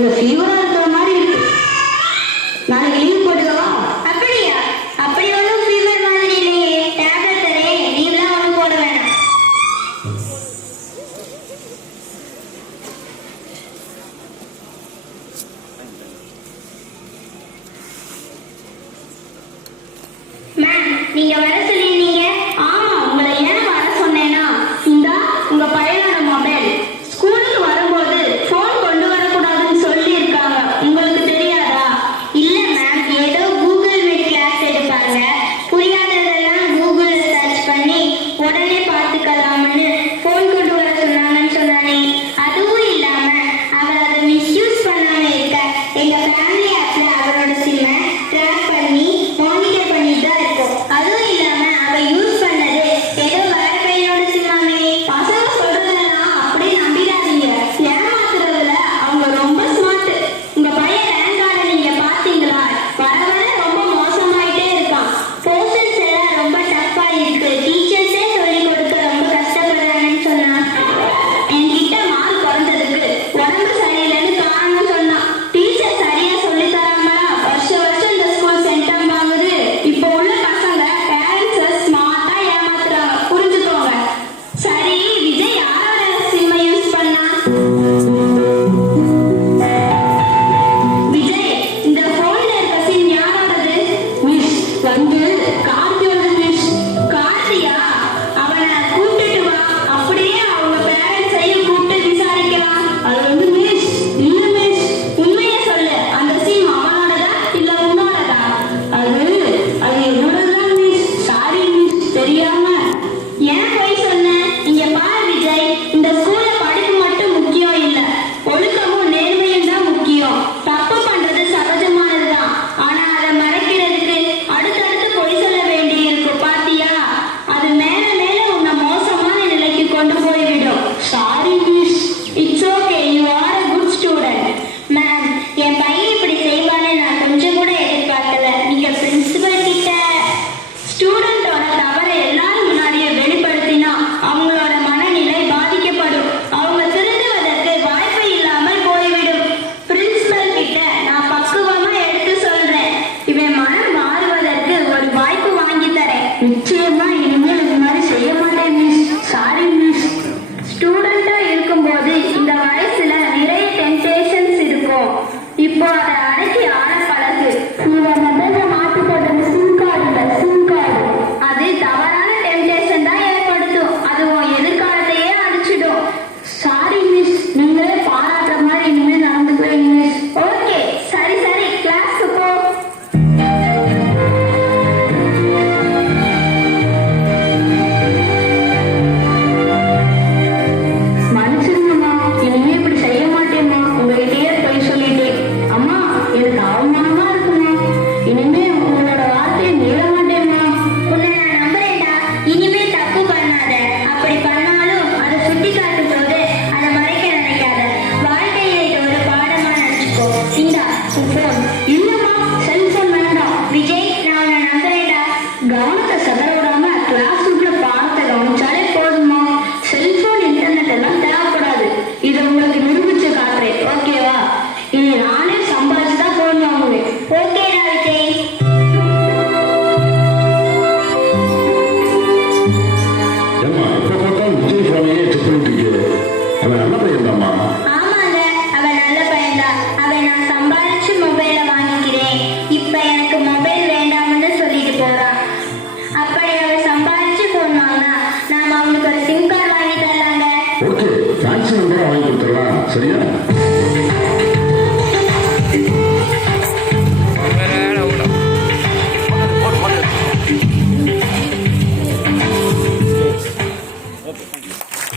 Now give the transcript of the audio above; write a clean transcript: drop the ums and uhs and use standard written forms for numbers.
கொஞ்சம் ஃபீவரா இருக்கிற மாதிரி இருக்கு. நாளைக்கு லீவ் போட்டுக்கவா? அப்படியா? அப்படி ஒன்றும் ஃபீவர் மாதிரி இல்லையே. டேப்லெட் தரேன், லீவ்லாம் ஒன்றும் போட வேணாம். மேம், நீங்க வர சொல்லியிருந்தீங்க. ஆமா, உங்களை ஏன் வர சொன்னேன்னா, இந்தா உங்க பையனோட மொபைல். ஸ்கூலுக்கு வரும்போது போன் கொண்டு வரக்கூடாதுன்னு சொல்லி இருக்காங்க. உங்களுக்கு தெரியாதா? இல்ல மேம், ஏதோ கூகுள் மீட் கிளாஸ் எடுப்பாங்க. புரியாததெல்லாம் கூகுள்ல சர்ச் பண்ணி உடனே பார்த்துக்கலாம்னு ஃபோன் கொண்டு வர சொன்னாங்கன்னு சொன்னானே. அதுவும் இல்லாம அவர் அதை மிஸ்யூஸ் பண்ணாம இருக்க எங்க ஃபேமிலி ஆப்ல அவரோட சிம்மை ட்ராக் பண்ணி மானிட்டர் பண்ணிட்டு தான் இருக்கோம். அதுவும் இல்லாம அவ யூஸ் பண்ணது ஏதோ வேற பையனோட சிம்மாமே. பசங்க சொல்றதெல்லாம் அப்படியே நம்பிடாதீங்க. ஏமாத்துறதுல அவங்க ரொம்ப ஸ்மார்ட். உங்க பையன் ரேங்க் கார்டை நீங்க பாத்தீங்களா? வர வர ரொம்ப மோசமாயிட்டே இருக்கான். போர்ஷன்ஸ் எல்லாம் ரொம்ப டஃப்பா இருக்கு. டீச்சர்ஸே சொல்லி கொடுக்க ரொம்ப கஷ்டப்படுறாங்கன்னு சொன்னா. என்கிட்ட மார்க் குறைஞ்சதுக்கு உடம்பு சரியில்லைன்னு காரணம் சொன்னான். டீச்சர் சரியா சொல்லி தராமலா வருஷம் வருஷம் இந்த ஸ்கூல் சென்டம் வாங்குது. இப்போ உள்ள பசங்க பேரண்ட்ஸ் ஸ்மார்ட்டா ஏமாத்துறாங்க. புரிஞ்சுக்கோங்க. சரி, விஜய் யாரோட சிம்மை யூஸ் பண்ணா? விஜய், இந்த போன்ல இருக்க சிம் யாரோடது? மிஸ், வந்து கார்த்தியோட மிஸ். கார்த்தியா? அவனை கூப்பிட்டுட்டு வா. அப்படியே அவங்க பேரண்ட்ஸையும் கூப்பிட்டு விசாரிக்கலாம். அது வந்து மிஸ், இல்ல மிஸ், உண்மையை சொல்லு. அந்த சிம் அவனோடதா இல்ல உன்னோடதா? அது அது என்னோடதான் மிஸ். சாரி மிஸ், தெரியாம. ஏன் போய் சொன்ன? இங்க பாரு விஜய், இந்த ஸ்கூல்ல படிப்பு மட்டும் முக்கியம் இல்ல, ஒழுக்கமும் நேர்மையும் தான் முக்கியம். தப்பு பண்றது சகஜமானதுதான். ஆனா அதை மறைக்கிறதுக்கு அடுத்தடுத்து பொய் சொல்ல வேண்டி இருக்கு. பாத்தியா? அது மேல மேல உன்னை மோசமான நிலைக்கு கொண்டு போய்விடும். Sorry miss. It's okay, you are a good student. Ma'am, என் பையன் இப்படி செய்வானே நான் கொஞ்சம் கூட எதிர்பார்க்கல. நீங்க பிரின்சிபல் கிட்ட ஸ்டூடெண்டோட தவறை எல்லாரும் முன்னாடியே வெளிப்படுத்தினா அவங்களோட மனநிலை பாதிக்கப்படும். அவங்க திருந்துவதற்கு வாய்ப்பு இல்லாமல் போய்விடும். பிரின்சிபல் கிட்ட நான் பக்குவமா எடுத்து சொல்றேன். இவன் மனம் மாறுவதற்கு ஒரு வாய்ப்பு வாங்கி தரேன். நிச்சயமா இனிமேல் இது மாதிரி செய்ய மாட்டேன் மிஸ். Sorry miss. ஸ்டூடெண்டா இருக்கும்போது இந்த வயசுல நிறைய டெம்டேஷன்ஸ் இருக்கும். இப்போ அதை அடக்கி ஆள பழகு. இவ மொபைல மாத்தி போட்டது சிம் கார்டு இல்ல, சிம் கார்டு. அது தவறான டெம்டேஷன் தான் ஏற்படுத்தும். அது உன் எதிர்காலத்தையே அழிச்சிடும். Sorry miss. நீங்களே பாராட்டுற மாதிரி இனிமேல் நடந்துக்குவீங்க மிஸ். ஓகே, சரி சரி, கிளாஸ்க்கு போ. மன்னிச்சிருங்கம்மா, இனிமே இப்படி செய்ய மாட்டேம்மா. உங்ககிட்டயே போய் சொல்லிட்டேன். அம்மா, எனக்கு அவமானமா இருக்குமா. இனிமே உங்களோட வார்த்தையை மீற மாட்டேம்மா. உன்னை நான் நம்புறேன்டா. இனிமே தப்பு பண்ணாத. அப்படி பண்ணாலும் அதை சுட்டி காட்டும் போது அதை மறைக்க நினைக்காத. வாழ்க்கையில இது ஒரு பாடமா நினைச்சுக்கோ. இந்தா உன் phone. இல்லம்மா, செல்போன் வேண்டாம். விஜய், நான் உன்னை நம்புறேன்டா. கவனத்தை செதற விடாம கிளாஸ் ரூம்ல பாடத்தை கவனிச்சாலே போதுமா. செல்போன் இன்டர்நெட் எல்லாம் தேவைப்படாது. இதை உங்களுக்கு நிரூபிச்சு காட்டுறேன். ஓகேவா? இனி நானே சம்பாதிச்சுதான் போன் வாங்குவேன். ஓகேடா விஜய். ஏம்மா, எப்ப பார்த்தாலும் விஜய் சுவாமியே செக் பண்ணிட்டு இருக்கே. அவன் நல்ல பையன் தாம்மா. ஆமாங்க, அவன் நல்ல பையன்தான். அவன் நான் சம்பாதிச்சு மொபைலை வாங்கிக்கிறேன், இப்ப எனக்கு மொபைல் வேண்டாம்னு சொல்லிட்டு போறான். அப்படி அவன் சம்பாதிச்சு போன் வாங்கினா நாம அவனுக்கு ஒரு சிம் கார்டு வாங்கி தரலாங்க. ஓகே, ஃபேன்சி நம்பரை வாங்கி கொடுத்துடலாம். சரியா?